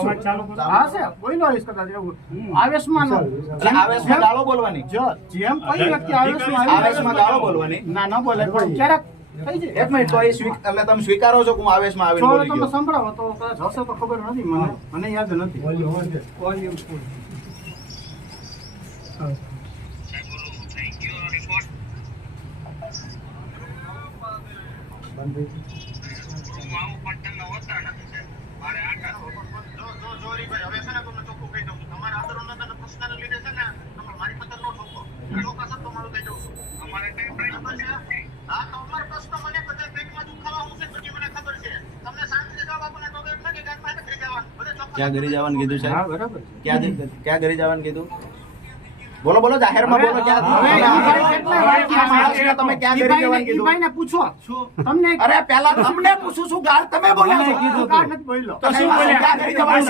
ન- આવેશમાં ગાળો બોલવાની. જો જેમ કોઈ વ્યક્તિ આવેશમાં આવી આવેશમાં ગાળો બોલવાની. ના ન બોલે પણ ક્યારેક એક મિનિટ તો એ એટલે તમે સ્વીકારો છો કે હું આવેશમાં આવીને બોલી તમે ગયો? સંભળાવો તો કદાચ હશે તો ખબર નથી. મને મને યાદ નથી. વોલ્યુમ ક્યાં ઘરે જવાનું કીધું છે. ક્યાં ક્યાં ઘરે જવાનું કીધું? બોલો બોલો જાહેરમાં બોલો ક્યાં તમે ક્યાં ઘરે જવાનું કીધું? પૂછો. તમને અરે પેલા તમને પૂછું છું ગાળ તમે બોલ્યા છો? નથી બોલ્યો. તો શું બોલ્યા? ક્યાં ઘરે જવાનું?